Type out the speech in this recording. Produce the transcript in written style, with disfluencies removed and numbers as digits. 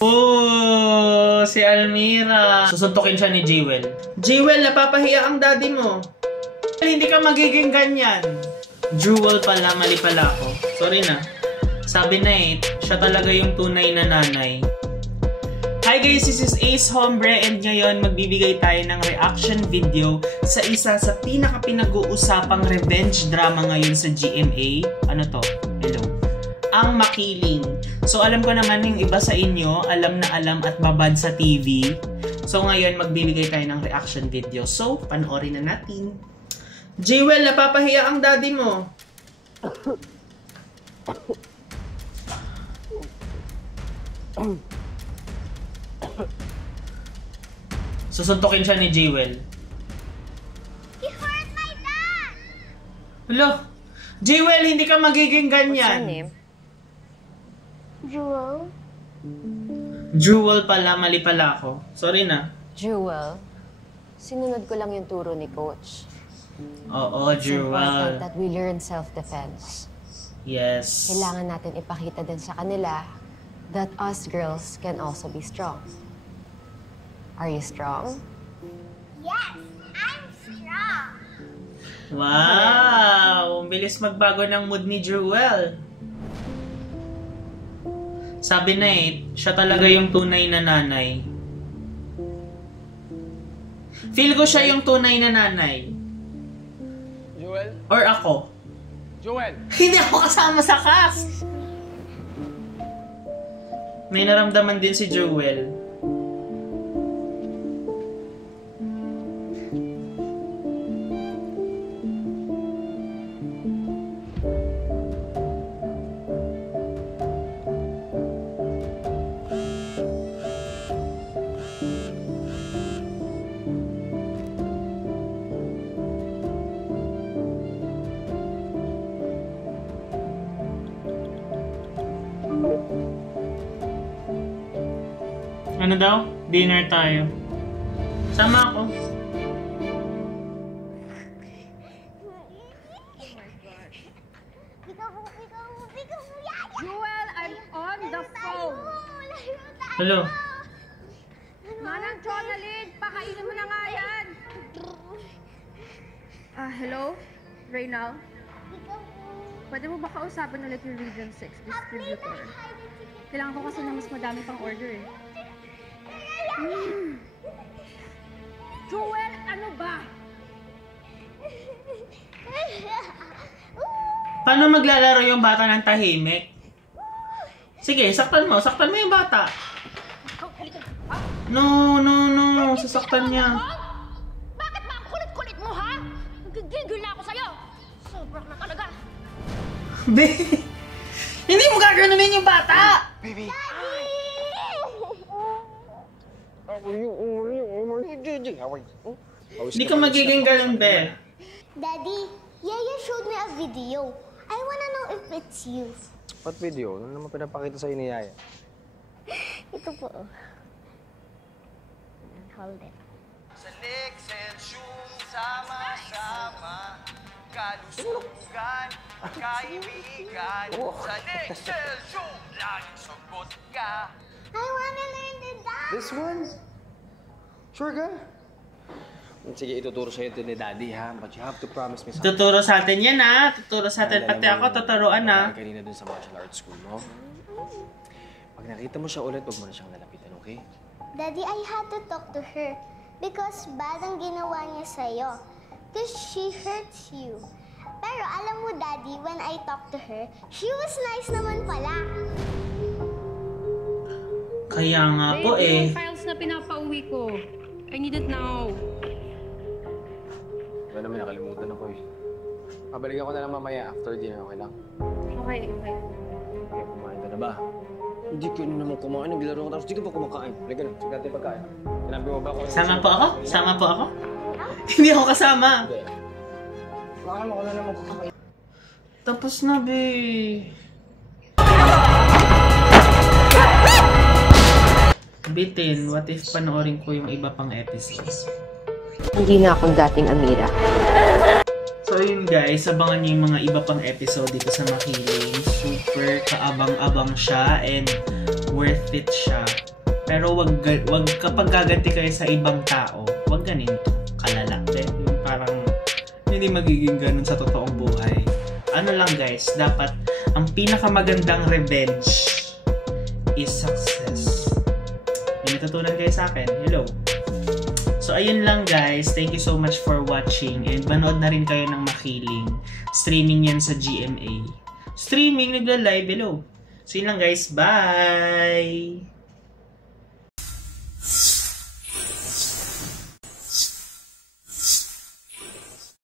Oh, si Almira. Susuntukin siya ni Jewel. Jewel, napapahiya ang daddy mo. Hindi ka magiging ganyan. Jewel pala, mali pala ako. Sorry na. Sabi na siya talaga yung tunay na nanay. Hi guys, this is Ace Hombre and ngayon magbibigay tayo ng reaction video sa isa sa pinaka-pinag-uusapang revenge drama ngayon sa GMA. Ano to? Hello. Ang Makiling. So alam ko naman yung iba sa inyo, alam na alam at babad sa TV. So ngayon magbibigay tayo ng reaction video. So, panoorin na natin. Jewel, napapahiya ang daddy mo. Susuntukin siya ni Jewel. You hurt my dad! Hello? Jewel, hindi ka magiging ganyan. What's your name? Jewel? Jewel pala, mali pala ako. Sorry na. Jewel, sinunod ko lang yung turo ni Coach. Oo, It's important Jewel. that we learn self-defense. Yes. Kailangan natin ipakita din sa kanila that us girls can also be strong. Are you strong? Yes, I'm strong. Wow! Ang bilis magbago ng mood ni Jewel. Sabi na siya talaga yung tunay na nanay. Feel ko siya yung tunay na nanay. Jewel? Or ako. Jewel! Hindi ako kasama sa cast! May naramdaman din si Jewel. Ano daw? Dinner tayo. Sama ako. Jewel, I'm on the phone. Hello? Manang Jonalyn, pakainin mo na nga yan. Hello? Reynald? Pwede mo ba kausapin ulit yung Region 6 distributor? Kailangan ko kasi na mas madami pang order eh. Jewel, ano ba? Paano maglalaro yung bata ng tahimik? Sige, saktan mo yung bata. No, sasaktan niya. Bakit ba ang kulit-kulit mo, ha? Nagigigil na ako sa'yo. Sobrang na talaga. Be, hindi mo gaganunin yung bata! Baby! Hindi ka magiging ganun, Be. Daddy, Yaya showed me a video. I wanna know if it's you. What video? Ano naman pinapakita sa'yo ni Yaya? Ito po. Hold it. Sa Lexensyong sama-sama, kalusugan, kaibigan. Sa Lexensyong laging sugot ka. I wanna learn the dance. This one? Sure ka? Sige, ituturo sa'yo ito ni Daddy, ha? But you have to promise me something. Tuturo sa atin yan, ha? Tuturo sa atin. Pati ako, tuturuan, ha? Kanina dun sa martial arts school mo. Pag nakita mo siya ulit, huwag mo na siyang lalapitan, okay? Daddy, I had to talk to her because bad ang ginawa niya sa'yo. Because she hurts you. Pero alam mo, Daddy, when I talked to her, she was nice naman pala. Kaya nga po, Yung files na pinapauwi ko. I need it now. Wala naman, nakalimutan ako eh. Pabalikan ko na lang mamaya after dinner, okay lang? Okay. Okay, kumain ka na ba? Hindi ka na naman kumain, naglaro ka tapos di ka pa kumakain. Halika na, sige natin pagkain. Sinabi mo ba ako? Sama po ako? Sama po ako? Hindi ako kasama. Baka naman ko na naman kakain. Tapos na, Be. Bitin, what if panoorin ko yung iba pang episodes? Hindi na akong dating Amira. So yun guys, abangan niyo yung mga iba pang episode dito sa Makiling. Super kaabang-abang siya and worth it siya. Pero wag kapag gaganti kayo sa ibang tao, wag ganito kalala. Yung parang hindi magiging ganun sa totoong buhay. Ano lang guys, dapat ang pinakamagandang revenge is success. May natutunan kayo sa akin. Hello. So ayun lang guys, thank you so much for watching and manood na rin kayo ng Makiling. Streaming yan sa GMA. Streaming, nagla-live. Hello. So yun lang guys, bye!